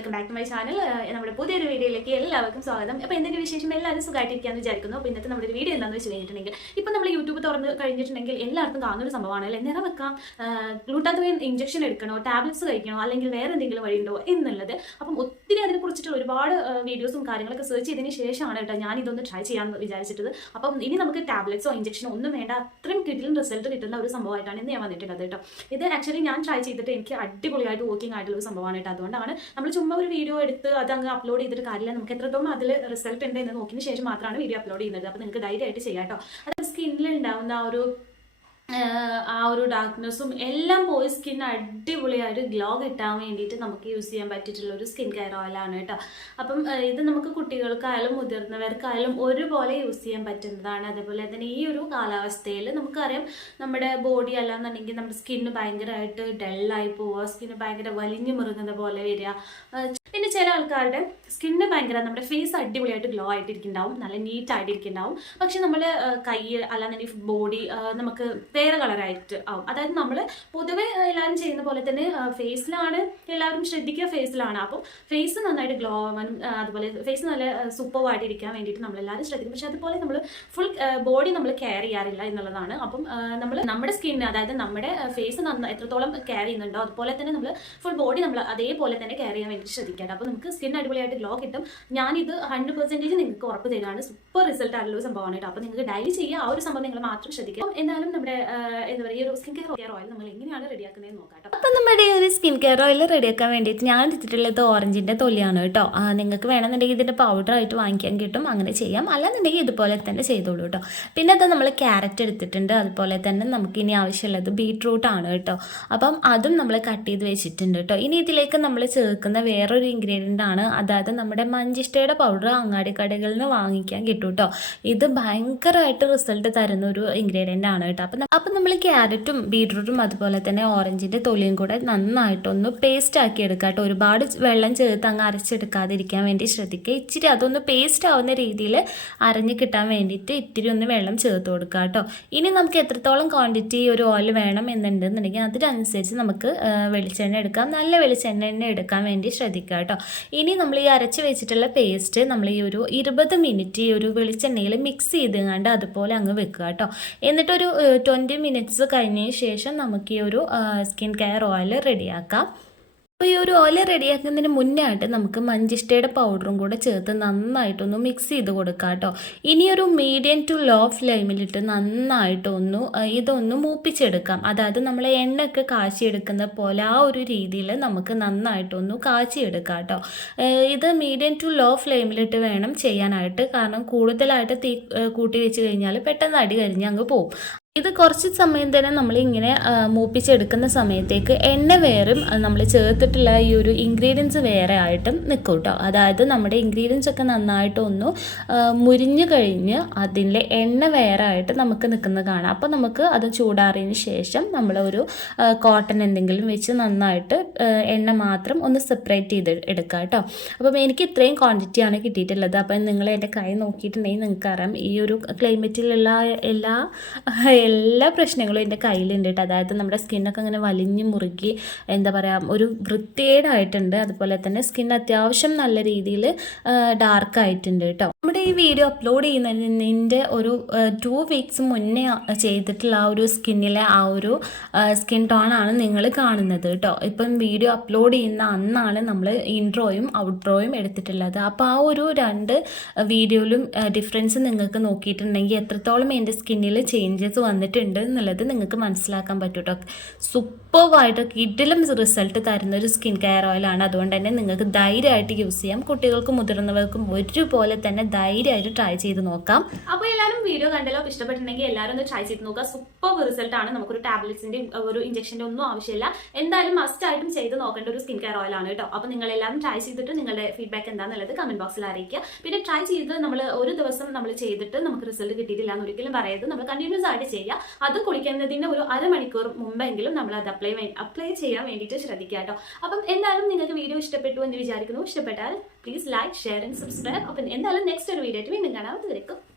Welcome back to my channel. നമ്മുടെ പുതിയൊരു വീഡിയോയിലേക്ക് എല്ലാവർക്കും സ്വാഗതം. അപ്പോൾ എന്തെങ്കിലും വിശേഷം എല്ലാവരും സുഖമായിട്ടിരിക്കാന്ന് വിചാരിക്കുന്നു. അപ്പോൾ ഇന്നത്തെ നമ്മുടെ വീഡിയോ എന്താണെന്ന് വെച്ച് കഴിഞ്ഞിട്ടുണ്ടെങ്കിൽ ഇപ്പോൾ നമ്മൾ യൂട്യൂബ് തുറന്ന് കഴിഞ്ഞിട്ടുണ്ടെങ്കിൽ എല്ലാവർക്കും കാണുന്നൊരു സംഭവമാണ് അല്ലേ, നിറം വെക്കാം, ഗ്ലൂട്ടാത്തൈൻ ഇഞ്ചക്ഷൻ എടുക്കണോ, ടാബ്ലറ്റ്സ് കഴിക്കണോ, അല്ലെങ്കിൽ വേറെ എന്തെങ്കിലും വഴിയുണ്ടോ എന്നുള്ളത്. അപ്പം ഒത്തിരി അതിനെക്കുറിച്ചിട്ടുള്ള ഒരുപാട് വീഡിയോസും കാര്യങ്ങളൊക്കെ സെർച്ച് ചെയ്തതിന് ശേഷമാണ് കേട്ടോ ഞാൻ ഇതൊന്ന് ട്രൈ ചെയ്യാമെന്ന് വിചാരിച്ചിട്ടത്. അപ്പം ഇനി നമുക്ക് ടാബ്ലറ്റ്സോ ഇഞ്ചക്ഷനോ ഒന്നും വേണ്ട, അത്രയും കിട്ടിലും റിസൾട്ട് കിട്ടുന്ന ഒരു സംഭവമായിട്ടാണ് ഇന്ന് ഞാൻ വന്നിട്ടുള്ളത് കേട്ടോ. ഇത് ആക്ച്വലി ഞാൻ ട്രൈ ചെയ്തിട്ട് എനിക്ക് അടിപൊളിയായിട്ട് വർക്കിംഗ് ആയിട്ടുള്ള ഒരു സംഭവമാണ് കേട്ടോ. അതുകൊണ്ടാണ് നമ്മൾ ചുമ്മാ ഒരു വീഡിയോ എടുത്ത് അത് അങ്ങ് അപ്ലോഡ് ചെയ്തിട്ട് കാര്യമില്ല, നമുക്ക് എത്രത്തോളം അതിൽ റിസൾട്ട് ഉണ്ട് എന്ന് നോക്കിയതിന് ശേഷം മാത്രമാണ് വീഡിയോ അപ്ലോഡ് ചെയ്യുന്നത്. അപ്പോൾ നിങ്ങൾക്ക് ധൈര്യമായിട്ട് ചെയ്യാം കേട്ടോ. അത് സ്കിന്നിൽ ഉണ്ടാകുന്ന ആ ഒരു ഡാർക്ക്നെസ്സും എല്ലാം പോയി സ്കിൻ അടിപൊളിയായിട്ട് ഗ്ലോ കിട്ടാൻ വേണ്ടിയിട്ട് നമുക്ക് യൂസ് ചെയ്യാൻ പറ്റിയിട്ടുള്ള ഒരു സ്കിൻ കെയർ ഓയിലാണ് കേട്ടോ. അപ്പം ഇത് നമുക്ക് കുട്ടികൾക്കായാലും മുതിർന്നവർക്കായാലും ഒരുപോലെ യൂസ് ചെയ്യാൻ പറ്റുന്നതാണ്. അതേപോലെ തന്നെ ഈ ഒരു കാലാവസ്ഥയിൽ നമുക്കറിയാം നമ്മുടെ ബോഡി അല്ലാന്നുണ്ടെങ്കിൽ നമ്മുടെ സ്കിന്ന് ഭയങ്കരമായിട്ട് ഡള്ളായി പോവുക, സ്കിന്ന് ഭയങ്കര വലിഞ്ഞു മുറുകുന്ന പോലെ വരിക. പിന്നെ ചില ആൾക്കാരുടെ സ്കിന്ന് ഭയങ്കര നമ്മുടെ ഫേസ് അടിപൊളിയായിട്ട് ഗ്ലോ ആയിട്ടിരിക്കുന്നുണ്ടാവും, നല്ല നീറ്റ് ആയിട്ടിരിക്കുന്നുണ്ടാവും. പക്ഷെ നമ്മൾ കൈ അല്ലാന്നുണ്ടെങ്കിൽ ബോഡി നമുക്ക് വേറെ കളറായിട്ട് ആവും. അതായത് നമ്മൾ പൊതുവെ എല്ലാവരും ചെയ്യുന്ന പോലെ തന്നെ ഫേസിലാണ് എല്ലാവരും ശ്രദ്ധിക്കുക, ഫേസിലാണ്. അപ്പം ഫേസ് നന്നായിട്ട് ഗ്ലോ ആവാനും അതുപോലെ ഫേസ് നല്ല സൂപ്പറായിട്ടിരിക്കാൻ വേണ്ടിയിട്ട് നമ്മളെല്ലാവരും ശ്രദ്ധിക്കും. പക്ഷെ അതുപോലെ നമ്മൾ ഫുൾ ബോഡി നമ്മൾ കെയർ ചെയ്യാറില്ല എന്നുള്ളതാണ്. അപ്പം നമ്മൾ നമ്മുടെ സ്കിന്ന്, അതായത് നമ്മുടെ ഫേസ് എത്രത്തോളം കെയർ ചെയ്യുന്നുണ്ടോ അതുപോലെ തന്നെ നമ്മൾ ഫുൾ ബോഡി നമ്മൾ അതേപോലെ തന്നെ കെയർ ചെയ്യാൻ വേണ്ടി ശ്രദ്ധിക്കാം. അപ്പോൾ നമുക്ക് സ്കിൻ അടിപൊളിയായിട്ട് ഗ്ലോ കിട്ടും. ഞാനിത് 100% നിങ്ങൾക്ക് ഉറപ്പ് തരുകയാണ്. സൂപ്പർ റിസൾട്ട് ആയിട്ടുള്ള ഒരു സംഭവമാണ് കേട്ടോ. അപ്പോൾ നിങ്ങൾക്ക് ഡെയിലി ചെയ്യുക, ആ ഒരു സംഭവം നിങ്ങൾ മാത്രം ശ്രദ്ധിക്കുക. എന്നാലും നമ്മുടെ എന്താ പറയുക, ഈ ഒരു സ്കിൻ കെയർ ഓയിൽ നമ്മൾ എങ്ങനെയാണ് റെഡിയാക്കുന്നത് നോക്കാം. അപ്പം നമ്മുടെ ഒരു സ്കിൻ കെയർ ഓയിൽ റെഡിയാക്കാൻ വേണ്ടിയിട്ട് ഞാൻ എടുത്തിട്ടുള്ളത് ഓറഞ്ചിൻ്റെ തൊലിയാണ് കേട്ടോ. നിങ്ങൾക്ക് വേണമെന്നുണ്ടെങ്കിൽ ഇതിൻ്റെ പൗഡറായിട്ട് വാങ്ങിക്കാൻ കിട്ടും, അങ്ങനെ ചെയ്യാം. അല്ലാന്നുണ്ടെങ്കിൽ ഇതുപോലെ തന്നെ ചെയ്തോളൂ കേട്ടോ. പിന്നെ അത് നമ്മൾ ക്യാരറ്റ് എടുത്തിട്ടുണ്ട്, അതുപോലെ തന്നെ നമുക്ക് ഇനി ആവശ്യമുള്ളത് ബീട്രൂട്ടാണ് കേട്ടോ. അപ്പം അതും നമ്മൾ കട്ട് ചെയ്ത് വെച്ചിട്ടുണ്ട് കേട്ടോ. ഇനി ഇതിലേക്ക് നമ്മൾ ചേർക്കുന്ന വേറൊരു ഇൻഗ്രീഡിയൻ്റ് ആണ്, അതായത് നമ്മുടെ മഞ്ചിഷ്ടയുടെ പൗഡർ അങ്ങാടി കടകളിൽ നിന്ന് വാങ്ങിക്കാൻ കിട്ടും കേട്ടോ. ഇത് ഭയങ്കരമായിട്ട് റിസൾട്ട് തരുന്ന ഒരു ഇൻഗ്രീഡിയൻ്റ് ആണ് കേട്ടോ. അപ്പം നമ്മൾ ക്യാരറ്റും ബീട്രൂട്ടും അതുപോലെ തന്നെ ഓറഞ്ചിൻ്റെ തൊലിയും കൂടെ നന്നായിട്ടൊന്ന് പേസ്റ്റ് ആക്കി എടുക്കുക കേട്ടോ. ഒരുപാട് വെള്ളം ചേർത്ത് അങ്ങ് അരച്ചെടുക്കാതിരിക്കാൻ വേണ്ടി ശ്രദ്ധിക്കുക. ഇച്ചിരി അതൊന്ന് പേസ്റ്റ് ആവുന്ന രീതിയിൽ അരഞ്ഞ് കിട്ടാൻ വേണ്ടിയിട്ട് ഇത്തിരി ഒന്ന് വെള്ളം ചേർത്ത് കൊടുക്കുക കേട്ടോ. ഇനി നമുക്ക് എത്രത്തോളം ക്വാണ്ടിറ്റി ഒരു ഓയിൽ വേണം എന്നുണ്ടെന്നുണ്ടെങ്കിൽ അതിനനുസരിച്ച് നമുക്ക് വെളിച്ചെണ്ണ എടുക്കാം. നല്ല വെളിച്ചെണ്ണ എടുക്കാൻ വേണ്ടി ശ്രദ്ധിക്കുക കേട്ടോ. ഇനി നമ്മൾ ഈ അരച്ച് വെച്ചിട്ടുള്ള പേസ്റ്റ് നമ്മൾ ഈ ഒരു 20 മിനിറ്റ് ഈ ഒരു വെളിച്ചെണ്ണയിൽ മിക്സ് ചെയ്തുകൊണ്ട് അതുപോലെ അങ്ങ് വെക്കുക കേട്ടോ. എന്നിട്ടൊരു 20 മിനിറ്റ്സ് കഴിഞ്ഞതിന് ശേഷം നമുക്ക് ഈ ഒരു സ്കിൻ കെയർ ഓയിൽ റെഡിയാക്കാം. അപ്പോൾ ഈ ഒരു ഓയിൽ റെഡിയാക്കുന്നതിന് മുന്നേ ആയിട്ട് നമുക്ക് മഞ്ചിഷ്ടയുടെ പൗഡറും കൂടെ ചേർത്ത് നന്നായിട്ടൊന്ന് മിക്സ് ചെയ്ത് കൊടുക്കാം കേട്ടോ. ഇനിയൊരു മീഡിയം ടു ലോ ഫ്ലെയിമിലിട്ട് നന്നായിട്ടൊന്ന് ഇതൊന്ന് മൂപ്പിച്ചെടുക്കാം. അതായത് നമ്മൾ എണ്ണയൊക്കെ കാച്ചിയെടുക്കുന്ന പോലെ ആ ഒരു രീതിയിൽ നമുക്ക് നന്നായിട്ടൊന്ന് കാച്ചിയെടുക്കാം കേട്ടോ. ഇത് മീഡിയം ടു ലോ ഫ്ലെയിമിലിട്ട് വേണം ചെയ്യാനായിട്ട്, കാരണം കൂടുതലായിട്ട് തീ കൂട്ടി വെച്ച് കഴിഞ്ഞാൽ പെട്ടെന്ന് അടി കരിഞ്ഞ് അങ്ങ് പോകും. ഇത് കുറച്ച് സമയം തന്നെ നമ്മളിങ്ങനെ മൂപ്പിച്ചെടുക്കുന്ന സമയത്തേക്ക് എണ്ണ വേറും നമ്മൾ ചേർത്തിട്ടുള്ള ഈ ഒരു ഇൻഗ്രീഡിയൻസ് വേറെ ആയിട്ടും നിൽക്കും കേട്ടോ. അതായത് നമ്മുടെ ഇൻഗ്രീഡിയൻസ് ഒക്കെ നന്നായിട്ടൊന്ന് മുരിഞ്ഞ് കഴിഞ്ഞ് അതിൻ്റെ എണ്ണ വേറെ ആയിട്ട് നമുക്ക് നിൽക്കുന്നത് കാണാം. അപ്പോൾ നമുക്ക് അത് ചൂടാറിയതിന് ശേഷം നമ്മളൊരു കോട്ടൺ എന്തെങ്കിലും വെച്ച് നന്നായിട്ട് എണ്ണ മാത്രം ഒന്ന് സെപ്പറേറ്റ് ചെയ്ത് എടുക്കുക കേട്ടോ. അപ്പം എനിക്ക് ഇത്രയും ക്വാണ്ടിറ്റിയാണ് കിട്ടിയിട്ടുള്ളത്. അപ്പം നിങ്ങൾ എൻ്റെ കൈ നോക്കിയിട്ടുണ്ടെങ്കിൽ നിങ്ങൾക്കറിയാം ഈ ഒരു ക്ലൈമറ്റിലുള്ള എല്ലാ പ്രശ്നങ്ങളും എൻ്റെ കയ്യിലുണ്ട് കേട്ടോ. അതായത് നമ്മുടെ സ്കിന്നൊക്കെ അങ്ങനെ വലിഞ്ഞ് മുറുകി എന്താ പറയുക ഒരു വൃത്തികേടായിട്ടുണ്ട്. അതുപോലെ തന്നെ സ്കിൻ അത്യാവശ്യം നല്ല രീതിയിൽ ഡാർക്കായിട്ടുണ്ട് കേട്ടോ. നമ്മുടെ ഈ വീഡിയോ അപ്ലോഡ് ചെയ്യുന്നതിൻ്റെ ഒരു 2 വീക്സ് മുന്നേ ചെയ്തിട്ടുള്ള ആ ഒരു സ്കിന്നിലെ ആ ഒരു സ്കിൻ ടോണാണ് നിങ്ങൾ കാണുന്നത് കേട്ടോ. ഇപ്പം വീഡിയോ അപ്ലോഡ് ചെയ്യുന്ന അന്നാണ് നമ്മൾ ഇൻട്രോയും ഔട്ട്രോയും എടുത്തിട്ടുള്ളത്. അപ്പോൾ ആ ഒരു 2 വീഡിയോയിലും ഡിഫറൻസ് നിങ്ങൾക്ക് നോക്കിയിട്ടുണ്ടെങ്കിൽ എത്രത്തോളം എൻ്റെ സ്കിന്നിൽ ചേഞ്ചസ് വന്നിട്ടുണ്ട് എന്നുള്ളത് നിങ്ങൾക്ക് മനസ്സിലാക്കാൻ പറ്റും കേട്ടോ. സൂപ്പറായിട്ട് കിഡിലും റിസൾട്ട് തരുന്ന ഒരു സ്കിൻ കെയർ ഓയിലാണ്. അതുകൊണ്ട് തന്നെ നിങ്ങൾക്ക് ധൈര്യമായിട്ട് യൂസ് ചെയ്യാം. കുട്ടികൾക്കും മുതിർന്നവർക്കും ഒരുപോലെ തന്നെ ധൈര്യമായിട്ട് ട്രൈ ചെയ്ത് നോക്കാം. അപ്പോൾ എല്ലാവരും വീഡിയോ കണ്ടല്ലോ, ഇഷ്ടപ്പെട്ടിട്ടുണ്ടെങ്കിൽ എല്ലാവരും ഒന്ന് ട്രൈ ചെയ്ത് നോക്കുക. സൂപ്പർ റിസൾട്ട് ആണ്. നമുക്കൊരു ടാബ്ലറ്റ്സിന്റെ ഒരു ഇഞ്ചക്ഷൻ്റെ ഒന്നും ആവശ്യമില്ല. എന്തായാലും മസ്റ്റ് ആയിട്ടും ചെയ്ത് നോക്കേണ്ട ഒരു സ്കിൻ കെയർ ഓയിലാണ് കേട്ടോ. അപ്പോൾ നിങ്ങൾ എല്ലാവരും ട്രൈ ചെയ്തിട്ട് നിങ്ങളുടെ ഫീഡ്ബാക്ക് എന്താണെന്നുള്ളത് കമന്റ് ബോക്സിൽ അറിയിക്കുക. പിന്നെ ട്രൈ ചെയ്ത് നമ്മൾ ഒരു ദിവസം നമ്മൾ ചെയ്തിട്ട് നമുക്ക് റിസൾട്ട് കിട്ടിയിട്ടില്ല എന്ന് ഒരിക്കലും പറയരുത്. നമ്മൾ കണ്ടിന്യൂസ് ആയിട്ട് ചെയ്യുക. അത് കുളിക്കുന്നതിന് ഒരു അരമണിക്കൂർ മുമ്പെങ്കിലും നമ്മൾ അത് അപ്ലൈ ചെയ്യാൻ വേണ്ടിയിട്ട് ശ്രദ്ധിക്കുക കേട്ടോ. അപ്പം എന്തായാലും നിങ്ങൾക്ക് വീഡിയോ ഇഷ്ടപ്പെട്ടു എന്ന് വിചാരിക്കുന്നു. ഇഷ്ടപ്പെട്ടാൽ please like, share and subscribe. അപ്പം എന്തായാലും നെക്സ്റ്റ് ഒരു വീഡിയോ ആയിട്ട് വീണ്ടും കാണാം.